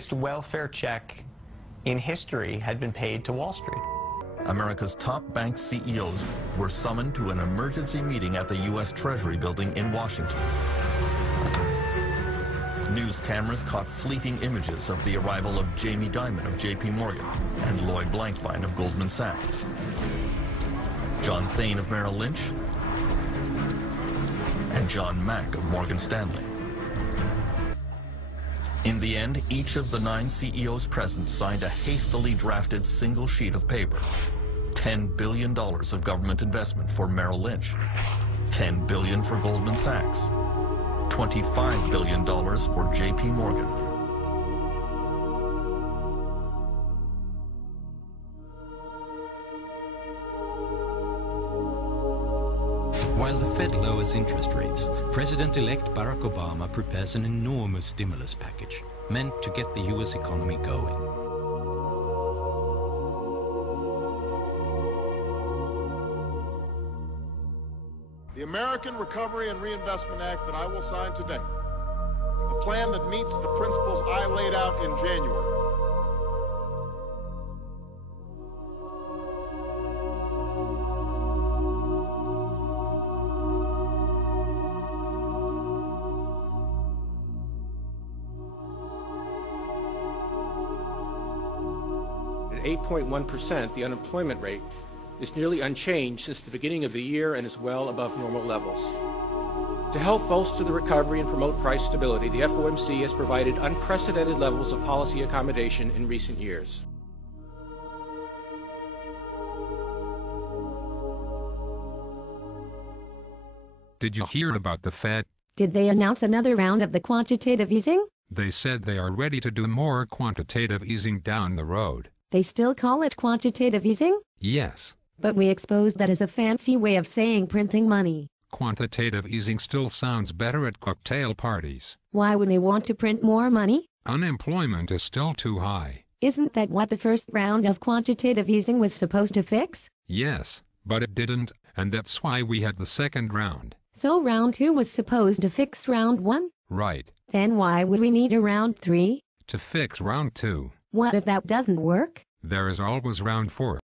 biggest welfare check in history had been paid to Wall Street. America's top bank CEOs were summoned to an emergency meeting at the U.S. Treasury building in Washington. News cameras caught fleeting images of the arrival of Jamie Dimon of J.P. Morgan and Lloyd Blankfein of Goldman Sachs, John Thain of Merrill Lynch, and John Mack of Morgan Stanley. In the end, each of the 9 CEOs present signed a hastily drafted single sheet of paper. $10 billion of government investment for Merrill Lynch, $10 billion for Goldman Sachs, $25 billion for J.P. Morgan. While the Fed lowers interest rates, President-elect Barack Obama prepares an enormous stimulus package meant to get the U.S. economy going. The American Recovery and Reinvestment Act that I will sign today, a plan that meets the principles I laid out in January. At 8.1%, the unemployment rate is nearly unchanged since the beginning of the year and is well above normal levels. To help bolster the recovery and promote price stability, the FOMC has provided unprecedented levels of policy accommodation in recent years. Did you hear about the Fed? Did they announce another round of the quantitative easing? They said they are ready to do more quantitative easing down the road. They still call it quantitative easing? Yes. But we exposed that as a fancy way of saying printing money. Quantitative easing still sounds better at cocktail parties. Why would they want to print more money? Unemployment is still too high. Isn't that what the first round of quantitative easing was supposed to fix? Yes, but it didn't, and that's why we had the second round. So round 2 was supposed to fix round 1? Right. Then why would we need a round 3? To fix round 2. What if that doesn't work? There is always round 4.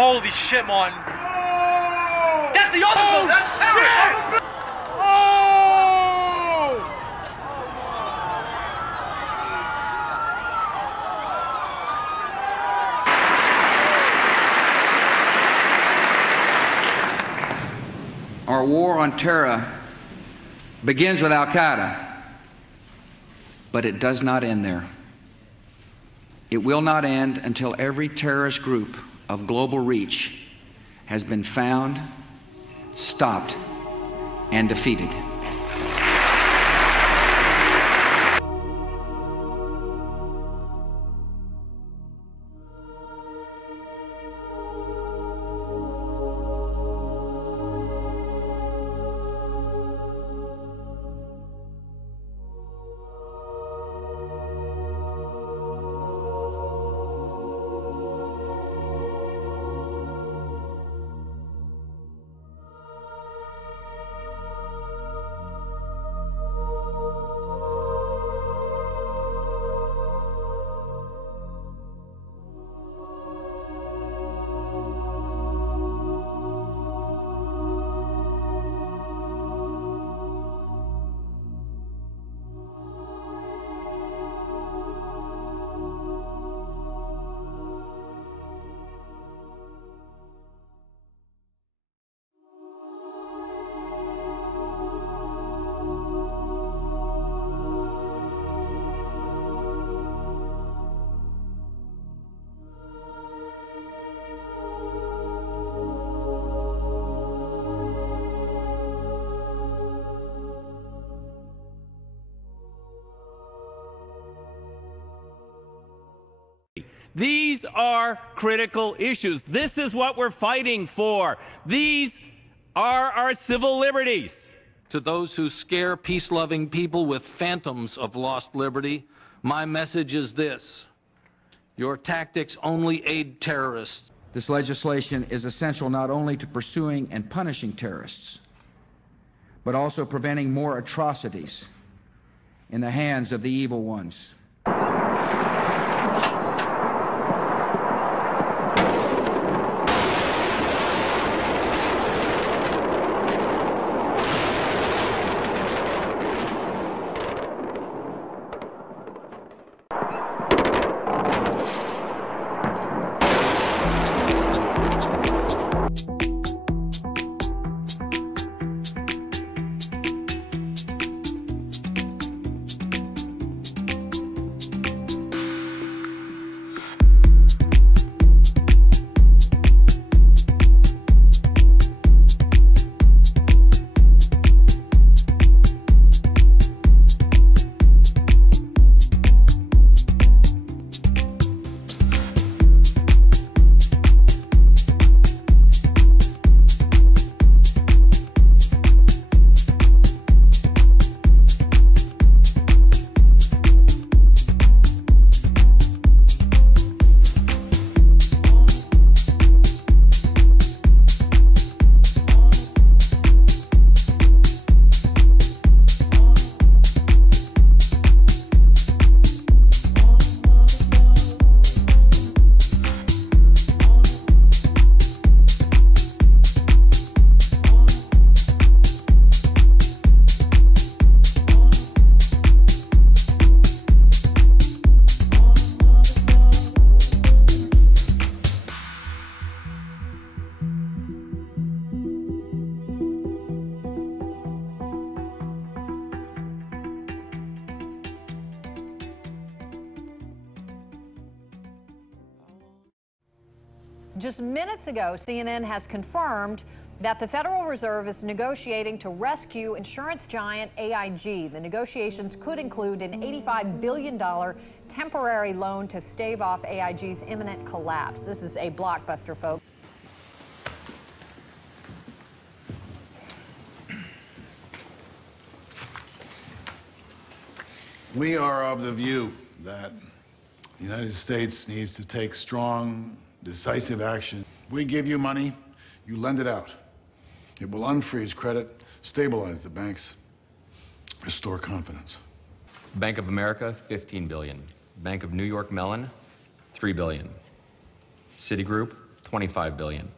Holy shit, man. That's the other boat. That's shit. Our war on terror begins with Al-Qaeda, but it does not end there. It will not end until every terrorist group of global reach has been found, stopped, and defeated. These are critical issues. This is what we're fighting for. These are our civil liberties. To those who scare peace-loving people with phantoms of lost liberty, my message is this: your tactics only aid terrorists. This legislation is essential not only to pursuing and punishing terrorists, but also preventing more atrocities in the hands of the evil ones. Just minutes ago, CNN has confirmed that the Federal Reserve is negotiating to rescue insurance giant AIG. The negotiations could include an $85 billion temporary loan to stave off AIG's imminent collapse. This is a blockbuster, folks. We are of the view that the United States needs to take strong, decisive action. We give you money, you lend it out. It will unfreeze credit, stabilize the banks, restore confidence. Bank of America, $15 billion. Bank of New York Mellon, $3 billion. Citigroup, $25 billion.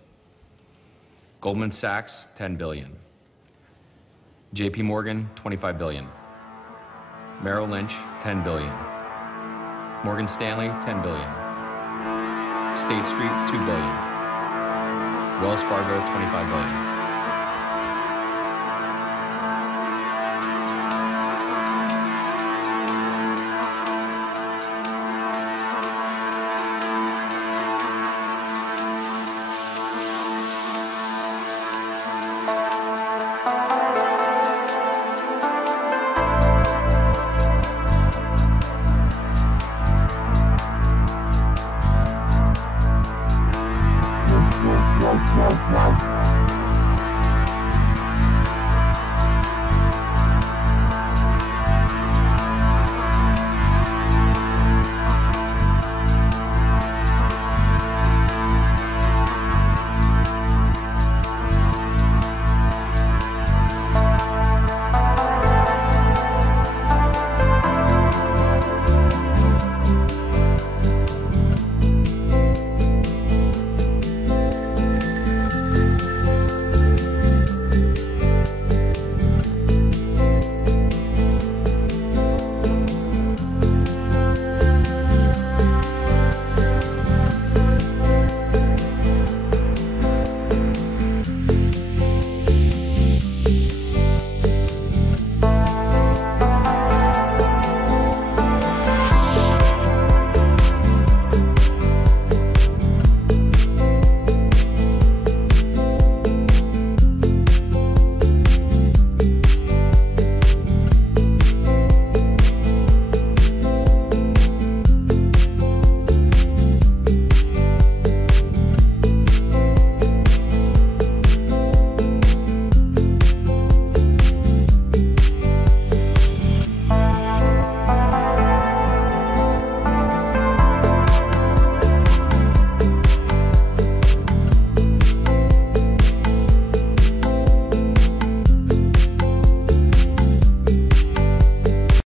Goldman Sachs, $10 billion. JP Morgan, $25 billion. Merrill Lynch, $10 billion. Morgan Stanley, $10 billion. State Street, $2 billion. Wells Fargo, $25 billion.